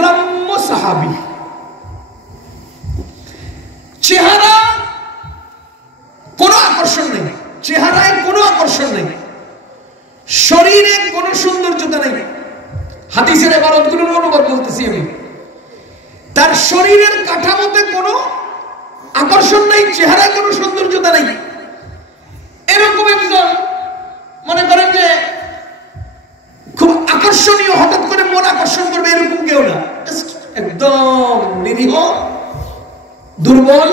গ্রাম্য সাহাবী, চেহারা কোনো আকর্ষণ নেই, চেহারায় কোনো আকর্ষণ নেই, শরীরে কোনো সৌন্দর্যতা নেই। হাদিসের ইবারতগুলোর অনুবাদ বলতেছি আমি। তার শরীরের কাঠামোতে কোনো আকর্ষণ নেই, চেহারায় কোনো সৌন্দর্যতা নেই। এরকম একজন মনে করেন যে খুব আকর্ষণীয়, হঠাৎ করে মন আকর্ষণ করবে এরকম কেউ না, একদম নিরীহ, দুর্বল,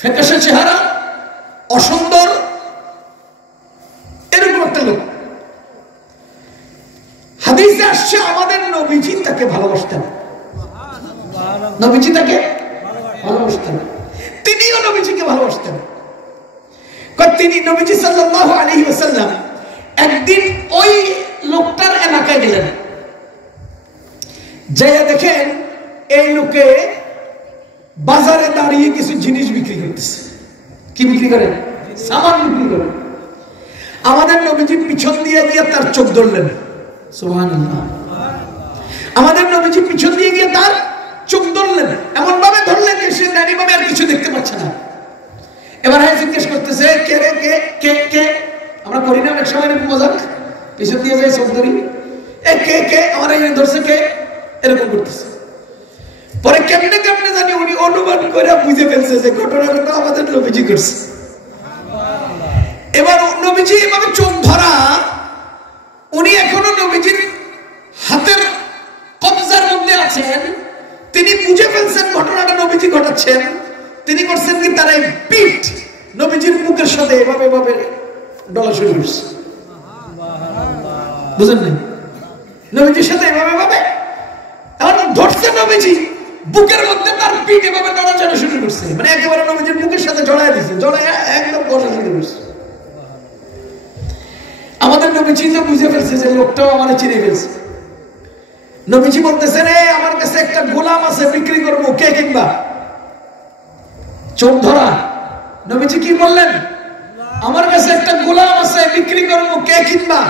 ফ্যাকাশে চেহারা, অসুন্দর, এরকম একটা লোক। হাদিসে আসছে আমাদের নবীজি তাকে ভালোবাসতেন, নবীজি তাকে ভালোবাসতেন, তিনিও নবীজিকে ভালোবাসতেন। তিনি নবীজি সাল্লাল্লাহু আলাইহি ওয়াসাল্লাম একদিন ওই লোকটার এলাকায় গেলেন, যেয়ে দেখেন এই লোকে বাজারে দাঁড়িয়ে কিছু জিনিস বিক্রি করতেছে। কি বিক্রি করে? সামান বিক্রি করে। আমাদের নবীজি পিছন দিয়ে গিয়ে তার চোখ ধরলেন, সুবহানাল্লাহ। আমাদের নবীজি পিছন দিয়ে গিয়ে তার চোখ ধরলেন, এমন ভাবে ধরলেন যে সে নারীভাবে আর কিছু দেখতে পাচ্ছে না। এবার হ্যাঁ জিজ্ঞেস করতেছে, কে রে, কে কে কে? আমরা করি না অনেক সময় এরকম মজাক, পিছন দিয়ে যাই চোখ ধরি, এ কে কে আমার এই ধরছে, কে, এরকম করতেছে। পরে কেমনে কেমনে জানি উনি অনুমান করে বুঝে ফেলছে যে ঘটনাটা তো আমাদের নবীজি করছে। এবার নবীজি এভাবে চোখ ধরা, উনি এখনো নবীজির হাতের কবজার মধ্যে আছেন, তিনি বুঝে ফেলছেন ঘটনাটা নবীজি ঘটাচ্ছেন। তিনি করছেন কি, তার এই পিঠ নবীজির মুখের সাথে এভাবে এভাবে ডলা শুরু করছে, বুঝেন নাই? নবীজির সাথে এভাবে এভাবে ধরছে নবীজি, বুকের মধ্যে তার পিঠ এভাবে নড়াচড়া শুরু করছে, মানে একেবারে নবীজির বুকের সাথে জড়ায় দিচ্ছে, জড়ায় একদম বসা শুরু করছে। আমাদের নবীজি তো বুঝে ফেলছে যে লোকটাও আমার চিনে ফেলছে। নবীজি বলতেছে, রে আমার কাছে একটা গোলাম আছে, বিক্রি করবো, কে কিনবা? চোখ ধরা। নবীজি কি বললেন? আমার কাছে একটা গোলাম আছে, বিক্রি করবো, কে কিনবা?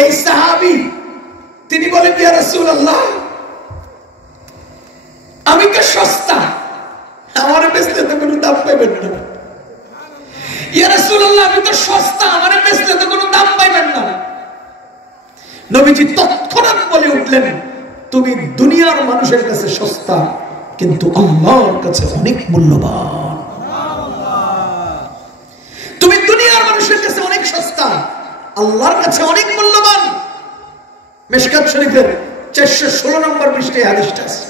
এই সাহাবী তিনি বলেন, ইয়া রাসূলুল্লাহ, আমি তো সস্তা, আমার বেচলে তো কোনো দাম পাইবেন না। ইয়া রাসূলুল্লাহ, আমি তো সস্তা, আমার বেচলে তো কোনো দাম পাইবেন না। নবীজি তৎক্ষণাৎ বলে উঠলেন, তুমি দুনিয়ার মানুষের কাছে সস্তা, কিন্তু আল্লাহর কাছে অনেক মূল্যবান। তুমি দুনিয়ার মানুষের কাছে অনেক সস্তা, আল্লাহর কাছে অনেক মূল্যবান। মিশকাত শরীফের 416 নম্বর পৃষ্ঠায় হাদিসটা আছে।